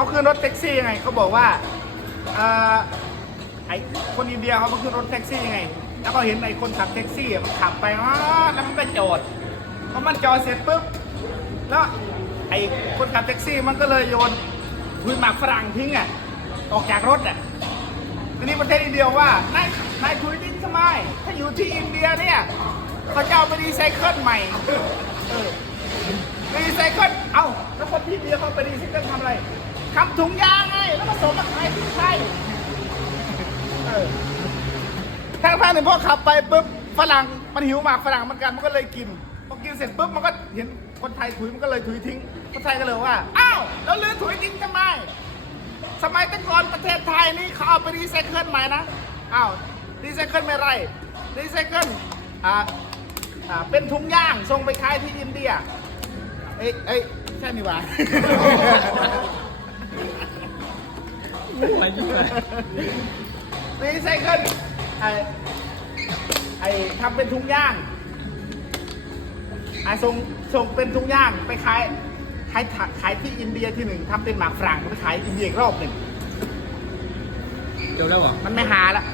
เขาขึ้นรถแท็กซี่ยังไงเขาบอกว่าเอ่อไอคนอินเดียเขามาขึ้นรถแท็กซี่ยังไง แล้วเขาเห็นไอคนขับแท็กซี่มันขับไปอ๋อแล้วมันก็จอดพอมันจอดเสร็จปุ๊บแล้วไอคนขับแท็กซี่มันก็เลยโยนพื้นหมากฝรั่งทิ้งอะออกจากรถอะทีนี้ประเทศอินเดียว่านายนายคุยทิ้งทำไมถ้าอยู่ที่อินเดียเนี่ยเขาจะเอาไปรีไซเคิลใหม่รีไซเคิล เอ้า แล้วคนที่เดียเขาไปรีไซเคิลทำอะไร ทำถุงยางไง แล้วผสมมาขายที่ไทยเออทางทางหนึ่งพอขับไปปุ๊บฝรั่งมันหิวหมากฝรั่งมือนกันมันก็เลยกินพอกินเสร็จปุ๊บมันก็เห็นคนไทยถุยมันก็เลยถุยทิ้งคนไทยก็เลยว่าอ้าวแล้วเลือถุยทิ้งทำไมสมัยแต่ก่อนประเทศไทยนี่เขาเอาไปรีไซเคิลใหม่นะอ้าวรีไซเคิลไม่ไรรีไซเคิลอ่าอ่าเป็นถุงย่างส่งไปขายที่อินเดียเอ้ยเอ้ยใช่นี่หว่าอะ รอยู่เลยรีไซเคิลไอไอทำเป็นถุงย่างอะส่งส่งเป็นถุงย่างไปขายขายถขายที่อินเดียที่หนึ่งทำเป็นหมากฝรั่งไปขายอินเดียอีกรอบหนึ่ง เดี๋ยวแล้วเหรอ มันไม่หาละ